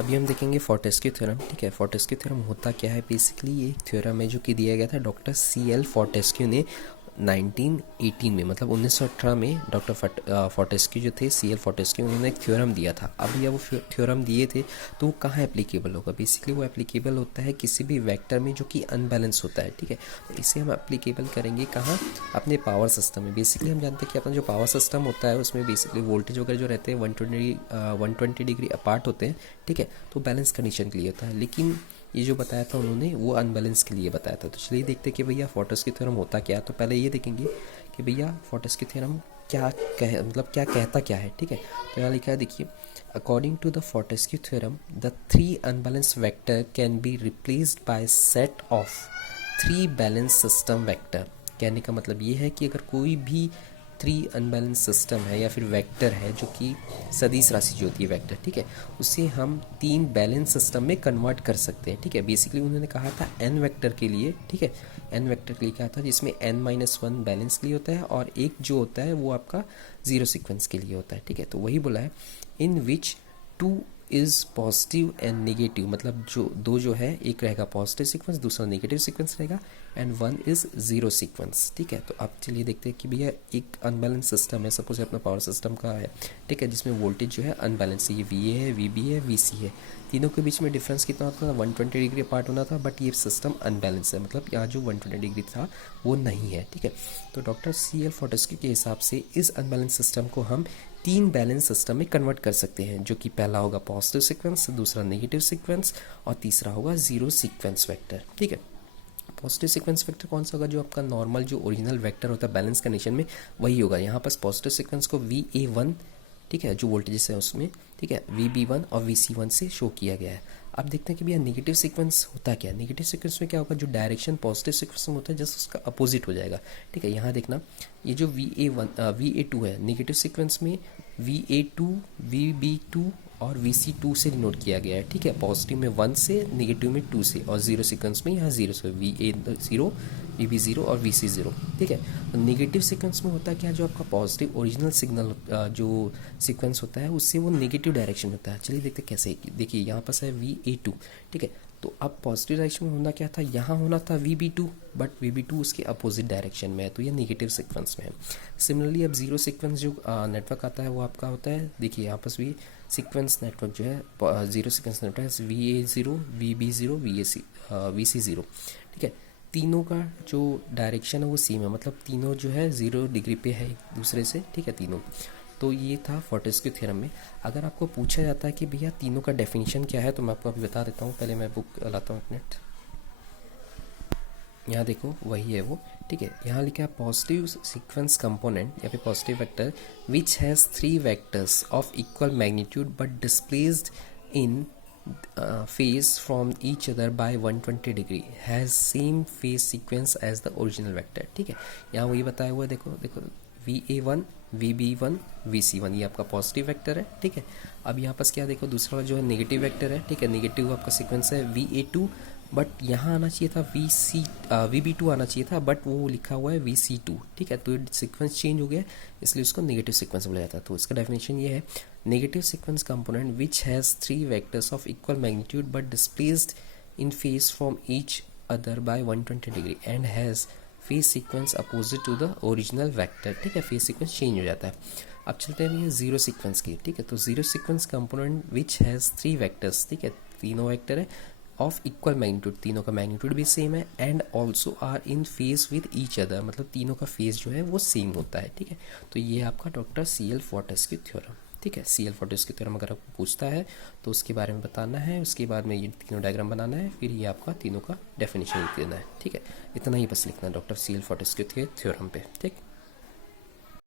अभी हम देखेंगे फोर्टेस्क्यू थ्योरम। ठीक है, फोर्टेस्क्यू थ्योरम होता क्या है? बेसिकली ये एक थ्योरम है जो कि दिया गया था डॉक्टर CL फोर्टेस्क्यू ने 1918 में, मतलब 1918 में डॉक्टर फोर्टेस्क्यू जो थे, CL फोर्टेस्क्यू, उन्होंने एक थ्योरम दिया था। अब ये वो थ्योरम दिए थे तो वो कहाँ एप्लीकेबल होगा? बेसिकली वो एप्लीकेबल होता है किसी भी वेक्टर में जो कि अनबैलेंस होता है। ठीक है, तो इसे हम एप्लीकेबल करेंगे कहाँ? अपने पावर सिस्टम में। बेसिकली हम जानते हैं कि अपना जो पावर सिस्टम होता है उसमें बेसिकली वोल्टेज वगैरह जो रहते हैं 120 डिग्री अपार्ट होते हैं। ठीक है, तो बैलेंस कंडीशन के लिए होता है, लेकिन ये जो बताया था उन्होंने वो अनबैलेंस के लिए बताया था। तो चलिए देखते हैं कि भैया फोर्टेस्क्यू थ्योरम होता क्या है। तो पहले ये देखेंगे कि भैया फोर्टेस्क्यू थ्योरम क्या क्या कहता क्या है। ठीक है, तो यहाँ लिखा है, देखिए, according to the Fortescue theorem the 3 unbalance vector can be replaced by set of 3 balance system vector. कहने का मतलब ये है कि अगर कोई भी 3 अनबैलेंस सिस्टम है या फिर वेक्टर है जो कि सदिश राशि जो होती है वेक्टर, ठीक है, उसे हम 3 बैलेंस सिस्टम में कन्वर्ट कर सकते हैं। ठीक है, बेसिकली उन्होंने कहा था n वेक्टर के लिए। ठीक है, n वेक्टर के लिए कहा था जिसमें n-1 बैलेंस के लिए होता है और एक जो होता है वो आपका जीरो सीक्वेंस के लिए होता है। ठीक है, तो वही बोला है इन विच 2 इज़ पॉजिटिव एंड नेगेटिव, मतलब जो दो जो है, एक रहेगा पॉजिटिव सीक्वेंस, दूसरा नेगेटिव सीक्वेंस रहेगा, एंड 1 इज़ जीरो सीक्वेंस। ठीक है, तो आप चलिए देखते हैं कि भैया एक अनबैलेंस सिस्टम है, सपोज अपना पावर सिस्टम का है। ठीक है, जिसमें वोल्टेज जो है अनबैलेंस है, ये VA है, VB है, VC है, तीनों के बीच में डिफरेंस कितना होता था? 120 डिग्री अपार्ट होना था, बट ये सिस्टम अनबैलेंस है, मतलब यहाँ जो 120 डिग्री था वो नहीं है। ठीक है, तो डॉक्टर CL फोर्टेस्क्यू के हिसाब से इस अनबैलेंस सिस्टम को हम 3 बैलेंस सिस्टम में कन्वर्ट कर सकते हैं, जो कि पहला होगा पॉजिटिव सीक्वेंस, दूसरा नेगेटिव सीक्वेंस और तीसरा होगा जीरो सीक्वेंस वेक्टर। ठीक है, पॉजिटिव सीक्वेंस वेक्टर कौन सा होगा? जो आपका नॉर्मल जो ओरिजिनल वेक्टर होता है बैलेंस कंडीशन में, वही होगा। यहाँ पर पॉजिटिव सीक्वेंस को VA1, ठीक है, जो वोल्टेजेस है उसमें, ठीक है, VB1 और VC1 से शो किया गया है। अब देखते हैं कि भैया नेगेटिव सीक्वेंस होता क्या है। नेगेटिव सीक्वेंस में क्या होगा? जो डायरेक्शन पॉजिटिव सीक्वेंस में होता है जस्ट उसका अपोजिट हो जाएगा। ठीक है, यहाँ देखना, ये जो VA2 है नेगेटिव सीक्वेंस में, VA2, VB2 और VC2 से डिनोट किया गया है। ठीक है, पॉजिटिव में 1 से, नेगेटिव में 2 से, और जीरो सीक्वेंस में यहाँ 0 से, VA0, VB0 और VC0। ठीक है, तो नेगेटिव सीक्वेंस में होता है क्या? जो आपका पॉजिटिव ओरिजिनल सिग्नल जो सीक्वेंस होता है उससे वो नेगेटिव डायरेक्शन होता है। चलिए देखते कैसे। देखिए यहाँ पास है VA2। ठीक है, तो अब पॉजिटिव डायरेक्शन में होना क्या था? यहाँ होना था VB2, बट VB2 उसके अपोजिट डायरेक्शन में है, तो ये नेगेटिव सीक्वेंस में है। सिमिलरली अब जीरो सीक्वेंस जो नेटवर्क आता है वो आपका होता है, देखिए यहाँ पास भी सीक्वेंस नेटवर्क जो है, जीरो सीक्वेंस नेटवर्क है, VA0, VB0, VC0। ठीक है, तीनों का जो डायरेक्शन है वो सेम है, मतलब तीनों जो है 0 डिग्री पे है एक दूसरे से। ठीक है, तीनों। तो ये था फोर्टेस्क्यू थ्योरम में। अगर आपको पूछा जाता है कि भैया तीनों का डेफिनेशन क्या है, तो मैं आपको अभी बता देता हूँ। पहले मैं बुक लाता हूँ अपने, यहाँ देखो वही है वो। ठीक है, यहाँ लिखा है पॉजिटिव सीक्वेंस कंपोनेंट या फिर positive vector which has 3 vectors of equal magnitude but displaced in phase from each other by 120 degree has same phase sequence as the original vector। ठीक है, यहाँ वही बताया हुआ है, देखो देखो, VA1, VB1, VC1, ये आपका पॉजिटिव वेक्टर है। ठीक है, अब यहाँ पास क्या देखो, दूसरा वाला जो है नेगेटिव वेक्टर है। ठीक है, नेगेटिव आपका सीक्वेंस है VA2, बट यहाँ आना चाहिए था VB2 आना चाहिए था, बट वो लिखा हुआ है VC2। ठीक है, तो सीक्वेंस चेंज हो गया, इसलिए उसको नेगेटिव सीक्वेंस बोला जाता है। तो इसका डेफिनेशन ये है, negative sequence component which has 3 vectors of equal magnitude but displaced in phase from each other by 120 degree and has phase sequence opposite to the original vector. ठीक है, फेज सीक्वेंस चेंज हो जाता है। अब चलते हैं ये जीरो सीक्वेंस की। ठीक है, तो zero sequence component which has 3 vectors, ठीक है, तीनों वेक्टर है ऑफ इक्वल मैग्नीट्यूड, तीनों का मैग्नीट्यूड भी सेम है, and also are in phase with each other, मतलब तीनों का फेज जो है वो सेम होता है। ठीक है, तो ये आपका डॉक्टर CL फोर्टेस्क्यू थ्योरम। ठीक है, CL फोर्टेस्क्यू थ्योरम अगर आपको पूछता है तो उसके बारे में बताना है, उसके बाद में ये तीनों डायग्राम बनाना है, फिर ये आपका तीनों का डेफिनेशन लिख देना है। ठीक है, इतना ही बस लिखना है डॉक्टर CL फोर्टेस्क्यू थ्योरम पे। ठीक।